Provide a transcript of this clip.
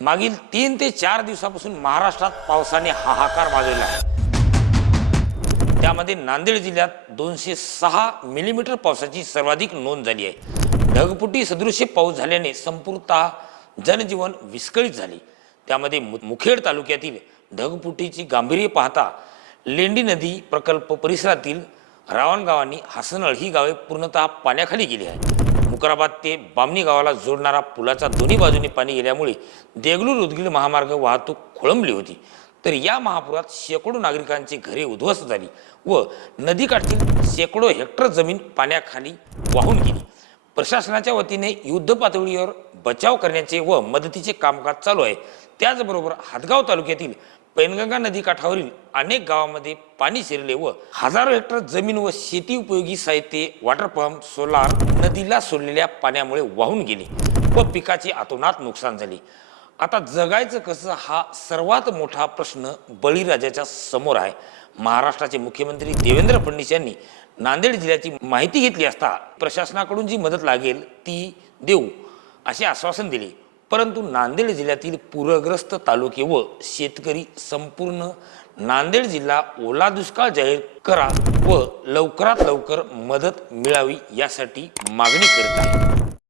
मागील तीन ते चार दिवसापासून महाराष्ट्रात पावसाने हाहाकार माजवला आहे. त्यामध्ये नांदेड जिल्ह्यात दोनशे सहा मिलीमीटर पावसाची सर्वाधिक नोंद झाली आहे. ढगपुटी सदृश्य पाऊस झाल्याने संपूर्णतः जनजीवन विस्कळीत झाले. त्यामध्ये मु- मुखेड तालुक्यातील ढगपुटीची गांभीर्य पाहता लेंडी नदी प्रकल्प परिसरातील रावणगावांनी हसनळ ही गावे पूर्णतः पाण्याखाली गेली आहेत. मुकराबाद ते बामणी गावाला जोडणारा पुलाचा दोन्ही बाजूने पाणी गेल्यामुळे देगलूर उदगीर महामार्ग वाहतूक खोळंबली होती. तर या महापुरात शेकडो नागरिकांची घरे उद्ध्वस्त झाली व नदीकाठील शेकडो हेक्टर जमीन पाण्याखाली वाहून गेली. प्रशासनाच्या वतीने युद्ध पातळीवर बचाव करण्याचे व मदतीचे कामकाज चालू आहे. त्याचबरोबर हातगाव तालुक्यातील पैनगंगा नदी काठावरील अनेक गावामध्ये पाणी शिरले व हजारो हेक्टर जमीन व शेती उपयोगी साहित्य वॉटर पंप सोलार नदीला सोडलेल्या पाण्यामुळे वाहून गेले व पिकाचे अतोनात नुकसान झाले. आता जगायचं कसं हा सर्वात मोठा प्रश्न बळीराजाच्या समोर आहे. महाराष्ट्राचे मुख्यमंत्री देवेंद्र फडणवीस यांनी नांदेड जिल्ह्याची माहिती घेतली असता प्रशासनाकडून जी मदत लागेल ती देऊ असे आश्वासन दिले. परंतु नांदेड जिल्ह्यातील पूरग्रस्त तालुके व शेतकरी संपूर्ण नांदेड जिल्हा ओला दुष्काळ जाहीर करा व लवकरात लवकर मदत मिळावी यासाठी मागणी करत आहे.